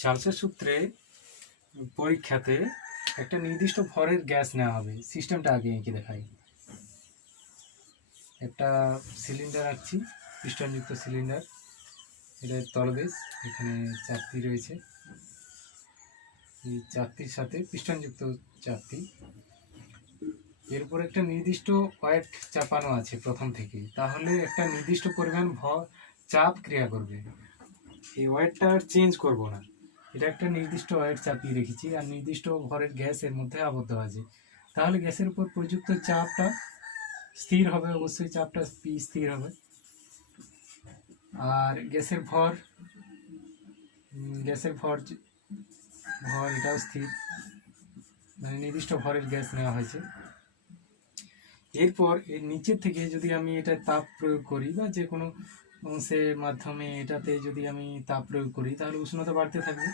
চার্লসের সূত্রে পরীক্ষাতে একটা নির্দিষ্ট ভরের গ্যাস নেওয়া হবে। সিস্টেমটা আগে এঁকে দেখাই। একটা সিলিন্ডার আঁকছি, পিস্টনযুক্ত সিলিন্ডার। এটার তলবেশ এখানে চারটি রয়েছে, এই চারটির সাথে পিস্টনযুক্ত চারটি। এর উপর একটা নির্দিষ্ট ওয়েট চাপানো আছে প্রথম থেকেই, তাহলে একটা নির্দিষ্ট পরিমাণ চাপ ক্রিয়া করবে। এই ওয়েটটা আর চেঞ্জ করব না, এটা একটা নির্দিষ্ট ওয়েট চাপিয়ে রেখেছি আর নির্দিষ্ট ভরের গ্যাস এর মধ্যে আবদ্ধ আছে। তাহলে গ্যাসের উপর প্রযুক্ত চাপটা স্থির হবে, অবশ্যই চাপটা পি স্থির হবে। আর গ্যাসের ভর এটাও স্থির, মানে নির্দিষ্ট ভরের গ্যাস নেওয়া হয়েছে। এরপর এর নিচের থেকে যদি আমি এটা তাপ প্রয়োগ করি বা যে কোনো অংশের মাধ্যমে এটাতে যদি আমি তাপ প্রয়োগ করি, তাহলে উষ্ণতা বাড়তে থাকবে।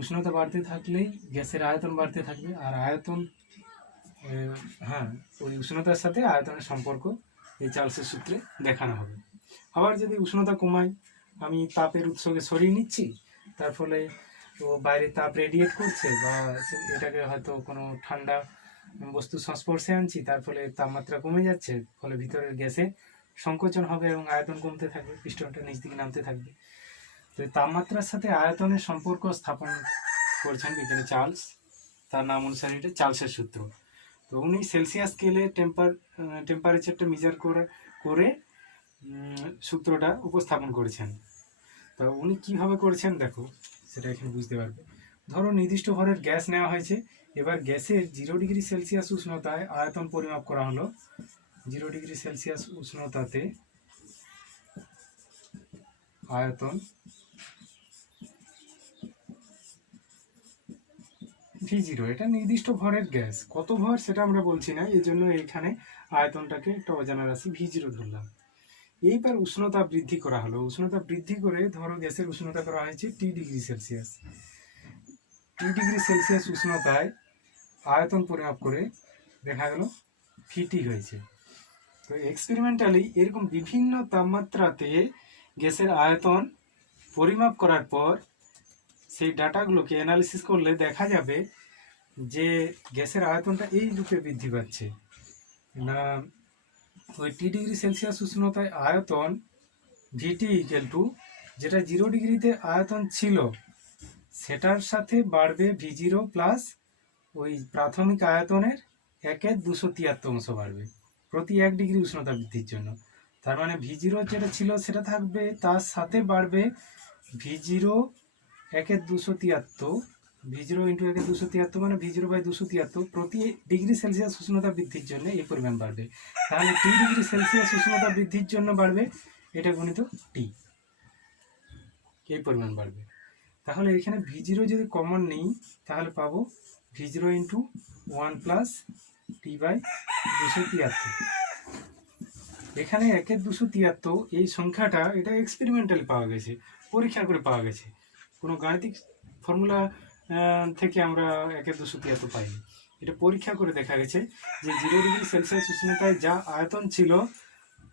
উষ্ণতা বাড়তে থাকলেই গ্যাসের আয়তন বাড়তে থাকবে, আর আয়তন ওই উষ্ণতার সাথে আয়তনের সম্পর্ক এই চার্লসের সূত্রে দেখানো হবে। আবার যদি উষ্ণতা কমাই, আমি তাপের উৎসকে সরিয়ে নিচ্ছি, তার ফলে ও বাইরে তাপ রেডিয়েট করছে, বা এটাকে হয়তো কোনো ঠান্ডা বস্তুর সংস্পর্শে আনছি, তার ফলে তাপমাত্রা কমে যাচ্ছে, ফলে ভিতরের গ্যাসে সংকোচন হবে এবং আয়তন কমতে থাকবে, পিস্টনটা নিচ দিকে নামতে থাকবে। তো তাপমাত্রার সাথে আয়তনের সম্পর্ক স্থাপন করছেন বিজ্ঞানী চার্লস, তার নাম অনুসারে এটা চার্লসের সূত্র। তো উনি সেলসিয়াস স্কেলে টেম্পারেচারটা মেজার করে সূত্রটা উপস্থাপন করেছেন। তো উনি কিভাবে করেছেন দেখো, সেটা এখানে বুঝতে পারবে। ধরো নির্দিষ্ট ভরের গ্যাস নেওয়া হয়েছে, এবার গ্যাসের 0 ডিগ্রি সেলসিয়াস উষ্ণতায় আয়তন পরিমাপ করা হলো। 0 ডিগ্রি সেলসিয়াস উষ্ণতাতে আয়তন V0, এটা নির্দিষ্ট ভরের গ্যাস, কত ভর সেটা আমরা বলছি না, এই জন্য এখানে আয়তনটাকে একটা অজানা রাশি V0 ধরলাম। এইবার উষ্ণতা বৃদ্ধি করা হলো, উষ্ণতা বৃদ্ধি করে ধরো গ্যাসের উষ্ণতা করা হয়েছে T degree Celsius. T degree Celsius উষ্ণতায় আয়তন পরিমাপ করে দেখা গেল VT হয়েছে। তো এক্সপেরিমেন্টালি এরকম বিভিন্ন তাপমাত্রাতে গ্যাসের আয়তন পরিমাপ করার পর সেই ডাটাগুলোকে অ্যানালিসিস করলে দেখা যাবে যে গ্যাসের আয়তনটা এই রূপে বৃদ্ধি পাচ্ছে না, ওই T ডিগ্রি সেলসিয়াস উষ্ণতায় আয়তন VT ইকুয়াল টু যেটা 0 ডিগ্রিতে আয়তন ছিল সেটার সাথে বাড়বে V0 প্লাস ওই প্রাথমিক আয়তনের 1/273 বাড়বে প্রতি 1 ডিগ্রি উষ্ণতা বৃদ্ধির জন্য। তার মানে V0 যেটা ছিল সেটা থাকবে, তার সাথে বাড়বে V0 1/273, V0 ইন্টু 1/273 মানে V0/273 প্রতি ডিগ্রি সেলসিয়াস উষ্ণতা বৃদ্ধির জন্য এই পরিমাণ বাড়বে। তাহলে T ডিগ্রি সেলসিয়াস উষ্ণতা বৃদ্ধির জন্য বাড়বে, এটা গণিত T, এই পরিমাণ বাড়বে। তাহলে এখানে V0 যদি কমন নিই তাহলে পাবো V0 ইন্টু 1 প্লাস T/273। এখানে 1/273 এই সংখ্যাটা এটা এক্সপেরিমেন্টালি পাওয়া গেছে, পরীক্ষা করে পাওয়া গেছে, কোনো গাণিতিক ফর্মুলা থেকে আমরা 1/273 পাইনি। এটা পরীক্ষা করে দেখা গেছে যে 0 ডিগ্রি সেলসিয়াস উষ্ণতায় যা আয়তন ছিল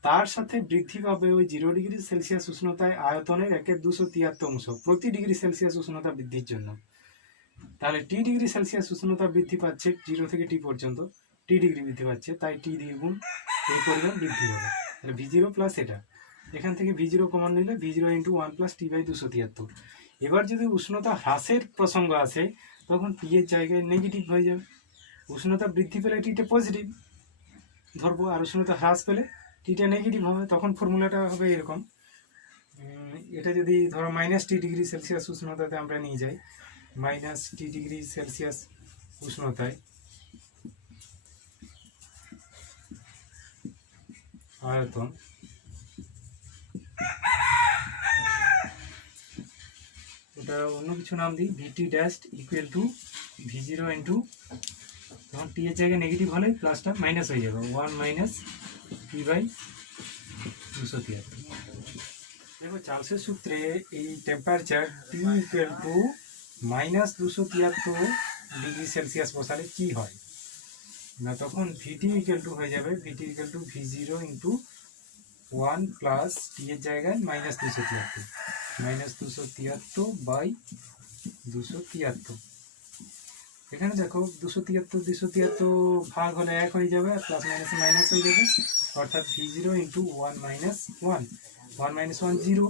তার সাথে বৃদ্ধি পাবে ওই 0 ডিগ্রি সেলসিয়াস উষ্ণতায় আয়তনের 1/273 প্রতি ডিগ্রি সেলসিয়াস উষ্ণতা বৃদ্ধির জন্য। তাহলে T ডিগ্রি সেলসিয়াস উষ্ণতা বৃদ্ধি পাচ্ছে 0 থেকে T পর্যন্ত, T ডিগ্রি বৃদ্ধি পাচ্ছে, তাই T দ্বিগুণ এই পরিমাণ বৃদ্ধি হবে। তাহলে V0 প্লাস এটা, এখান থেকে V0 কমন নিলে V0 ইন্টু 1 প্লাস T/273। এবার যদি উষ্ণতা হ্রাসের প্রসঙ্গ আসে তখন T এর জায়গায় নেগেটিভ হয়ে যাবে। উষ্ণতা বৃদ্ধি পেলে Tটা পজিটিভ ধরবো, আর উষ্ণতা হ্রাস পেলে Tটা নেগেটিভ হবে। তখন ফর্মুলাটা হবে এরকম, এটা যদি ধরো -T ডিগ্রি সেলসিয়াস উষ্ণতাতে আমরা নিয়ে যাই, -T ডিগ্রি সেলসিয়াস উষ্ণতায় আয়তন ওটা অন্য কিছু নাম দিই, VT dash equal to V0 into, তখন T এর জায়গায় নেগেটিভ হলে প্লাসটা মাইনাস হয়ে যাবে, 1 মাইনাস T/273। দেখো চার্লসের সূত্রে এই temperature T equal to -273 degree Celsius বসালে কি হয় না, তখন VT ইকুয়াল টু হয়ে যাবে VT equal to V0 into 1 plus T এর জায়গায় -273। -273/273। এখানে দেখো 273 ভাগ হলে 1 হয়ে যাবে, আর প্লাস মাইনাস মাইনাস হয়ে যাবে, অর্থাৎ v0 into 1 minus 1, 1 minus 1 0,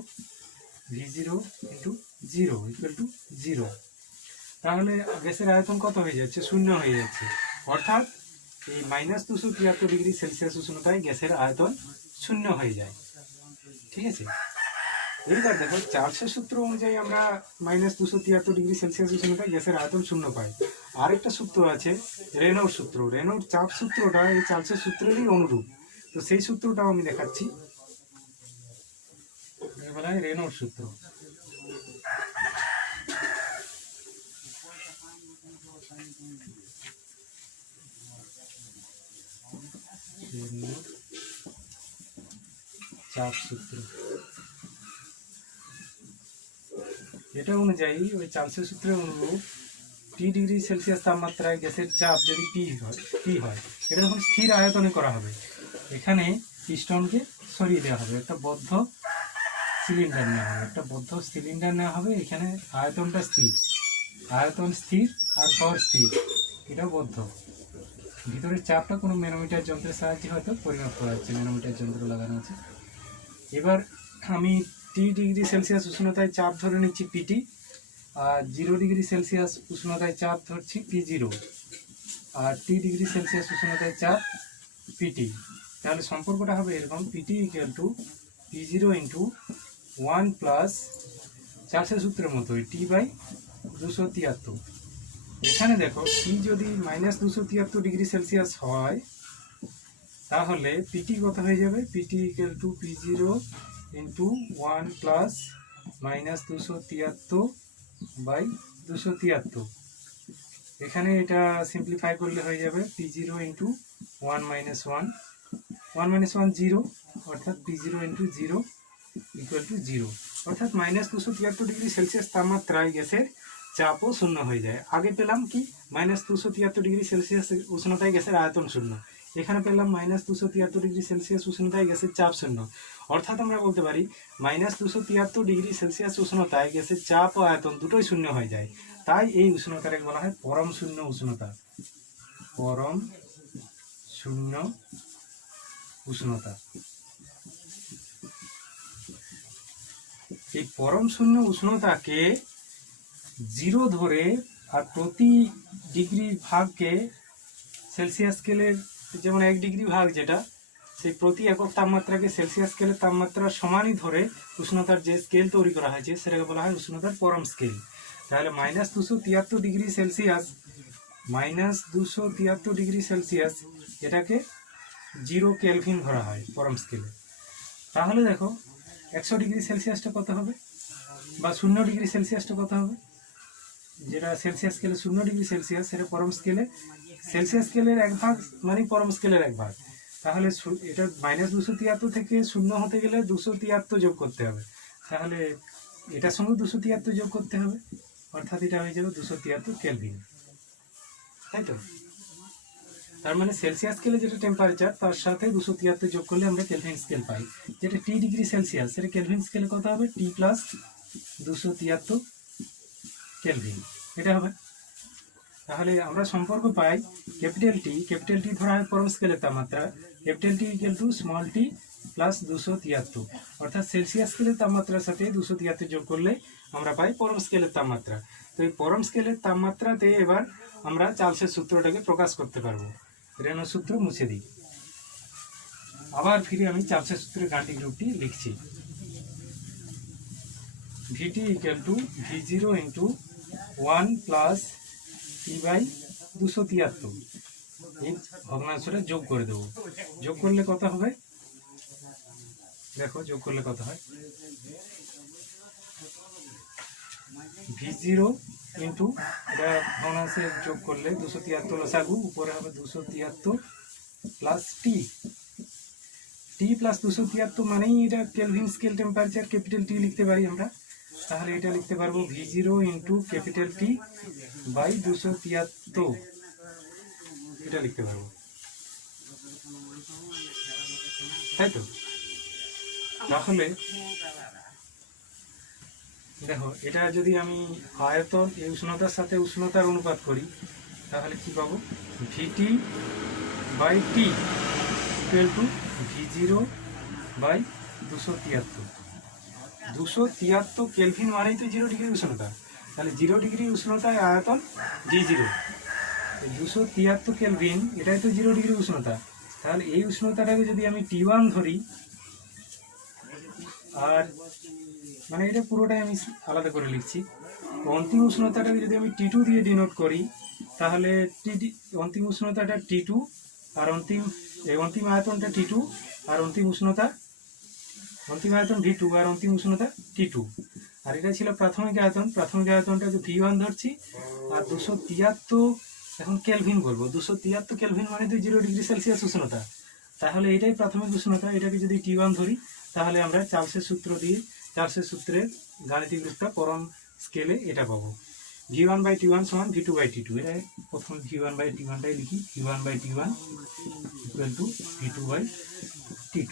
v0 into 0 equal to 0। তাহলে গ্যাসের আয়তন কত হয়ে যাচ্ছে? 0 হয়ে যাচ্ছে, অর্থাৎ এই -273 ডিগ্রি সেলসিয়াস উষ্ণতায় গ্যাসের আয়তন 0 হয়ে যায়। ঠিক আছে, এইবার দেখো চার্লসের সূত্র অনুযায়ী আমরা -273 ডিগ্রি সেলসিয়াস উষ্ণতায় গ্যাসের আয়তন 0 পাই। আরেকটা সূত্র আছে রেনল্ড সূত্র। রেনল্ড চাপ সূত্রটা এই চার্লসের সূত্রেরই অনুরূপ, তো সেই সূত্রটাও আমি দেখাচ্ছি। বলা হয় রেনল্ড সূত্র। চাপ সূত্র এটা অনুযায়ী ওই চার্লসের সূত্রের অনুরূপ T°C তাপমাত্রায় গ্যাসের চাপ যদি P হয়, এটা যখন স্থির আয়তনে করা হবে, এখানে পিস্টনকে সরিয়ে দেওয়া হবে, একটা বদ্ধ সিলিন্ডার নেওয়া হবে, এখানে আয়তনটা স্থির, আয়তন স্থির আর ভর স্থির, এটা বদ্ধ। ভিতরের চাপটা কোনো ম্যানোমিটার যন্ত্রের সাহায্যে হয়তো পরিমাপ করা হচ্ছে, ম্যানোমিটার যন্ত্র লাগানো আছে। এবার আমি T°C উষ্ণতায় চাপ ধরে নিচ্ছি PT, আর 0°C উষ্ণতায় চাপ ধরছি P0, আর T°C উষ্ণতায় চাপ PT। তাহলে সম্পর্কটা হবে এরকম, PT = P0 × 1 প্লাস চার্লসের সূত্রের মতোই T/273। এখানে দেখো T যদি -273°C হয়, তাহলে PT কত হয়ে যাবে? PT = P0 × 1 plus -273/273। এখানে এটা সিম্পলিফাই করলে হয়ে যাবে P0 × 1 - 1, 1 - 1 0, অর্থাৎ P0 × 0 = 0, অর্থাৎ -273°C তাপমাত্রায় গ্যাসের চাপও 0 হয়ে যায়। আগে পেলাম কি -273°C উষ্ণতায় গ্যাসের আয়তন 0, এখানে পেলাম -273°C উষ্ণতায় গ্যাসের চাপ 0, অর্থাৎ আমরা বলতে পারি -273°C উষ্ণতায় গ্যাসের চাপ ও আয়তন দুটোই 0 হয়ে যায়। তাই এই উষ্ণতাকে বলা হয় পরম শূন্য উষ্ণতা। পরম শূন্য উষ্ণতা। এই পরম শূন্য উষ্ণতাকে 0 ধরে আর প্রতি ডিগ্রি ভাগকে সেলসিয়াস স্কেলের, যেমন 1 ডিগ্রি ভাগ যেটা, সেই প্রতি একক তাপমাত্রাকে সেলসিয়াস স্কেলের তাপমাত্রার সমানই ধরে উষ্ণতার যে স্কেল তৈরি করা হয়েছে সেটাকে বলা হয় উষ্ণতার পরম স্কেল। তাহলে -273°C এটাকে 0 কেলভিন ধরা হয় পরম স্কেলে। তাহলে দেখো 100°C কত হবে, বা 0°C কত হবে? যেটা সেলসিয়াস স্কেলে 0°C, সেটা পরম স্কেলে সেলসিয়াস স্কেলের 1 ভাগ মানে পরম স্কেলের 1 ভাগ। তাহলে এটা -273 থেকে 0 হতে গেলে 273 যোগ করতে হবে, তাহলে এটার সঙ্গে 273 যোগ করতে হবে, অর্থাৎ এটা হয়ে যাবে 273 কেলভিন, তাই তো? তার মানে সেলসিয়াস স্কেলে যেটা টেম্পারেচার তার সাথে 273 যোগ করলে আমরা কেলভিন স্কেল পাই। যেটা T°C সেটা কেলভিন স্কেলে কত হবে? T + 273 কেলভিন, এটা হবে। তাহলে আমরা সম্পর্ক পাই ক্যাপিটাল টি ধরা হয় পরম স্কেলের তাপমাত্রা, T = t + 273, অর্থাৎ সেলসিয়াস স্কেলের তাপমাত্রার সাথে 273 যোগ করলে আমরা পাই পরম স্কেলের তাপমাত্রা। তো এই পরম স্কেলের তাপমাত্রাতে এবার আমরা চার্লসের সূত্রটাকে প্রকাশ করতে পারবো। রেনল্ড সূত্র মুছে দিই, আবার ফিরে আমি চার্লসের সূত্রের গাণিতিক রূপটি লিখছি। VT = V0 × 1 প্লাস T/273, এই ভগ্নাংশটা যোগ করে দেবো। যোগ করলে কত হবে? দেখো যোগ করলে কত হয়, V0 × এটা ভগ্নাংশে যোগ করলে 273 লসাগু, উপরে হবে 273 প্লাস T + 273 মানেই এটা কেলভিন স্কেল টেম্পারেচার T লিখতে পারি আমরা। তাহলে এটা লিখতে পারবো V0 × T/273, এটা লিখতে পারবো, তাই তো? তাহলে দেখো এটা যদি আমি আয়তন এই উষ্ণতার সাথে উষ্ণতার অনুপাত করি তাহলে কি পাবো, V by T equal to ভি0 বাই 273। 273 কেলভিন মানেই তো 0 ডিগ্রি উষ্ণতা, তাহলে 0 ডিগ্রি উষ্ণতায় আয়তন ভি0, 273 কেলভিন এটাই তো 0 ডিগ্রি উষ্ণতা। তাহলে এই উষ্ণতাটাকে যদি আমি T1 ধরি, আর মানে এটা পুরোটাই আমি আলাদা করে লিখছি, অন্তিম উষ্ণতাটাকে যদি আমি T2 দিয়ে ডিনোট করি তাহলে অন্তিম উষ্ণতাটা T2, আর অন্তিম আয়তনটা T2, আর অন্তিম আয়তন V2, আর অন্তিম উষ্ণতা T2। আর এটা ছিল প্রাথমিক আয়তনটাকে V1 ধরছি, আর 273 এখন কেলভিন বলবো, 273 কেলভিন মানে তো 0 ডিগ্রি সেলসিয়াস উষ্ণতা। তাহলে এটাই প্রাথমিক উষ্ণতা, এটাকে যদি T1 ধরি তাহলে আমরা চার্লসের সূত্রের গাণিতিক রূপটা পরম স্কেলে এটা পাবো, V1/T1 সমান V2/T2। এটা প্রথমে V1/T1টাই লিখি, V1/T1 ইকুয়াল টু V2/T2।